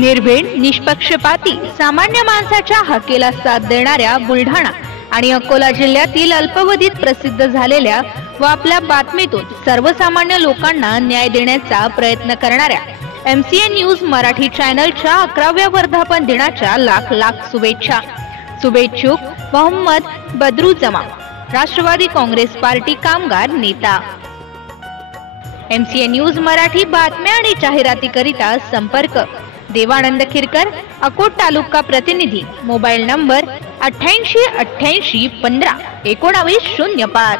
निर्भीड, निष्पक्षपाती, सामान्य माणसाच्या हकेला साथ देणाऱ्या बुलढाणा आणि अकोला जिल्ह्यातील अल्पावधीत प्रसिद्ध झालेल्या व आपल्या बातमीतून सर्वसामान्य लोकांना न्याय देण्याचा प्रयत्न करणाऱ्या MCA न्यूज मराठी चॅनलच्या 11व्या वर्धापन दिनाच्या लाख लाख शुभेच्छा। शुभेच्छुक मोहम्मद बदरुज्जमा, राष्ट्रवादी काँग्रेस पार्टी कामगार नेता। MCA न्यूज मराठी बातम्या आणि जाहिरातीकरिता संपर्क देवानंद खिरकर, अकोट तालुका प्रतिनिधी, मोबाईल नंबर 88 88 15 19 05।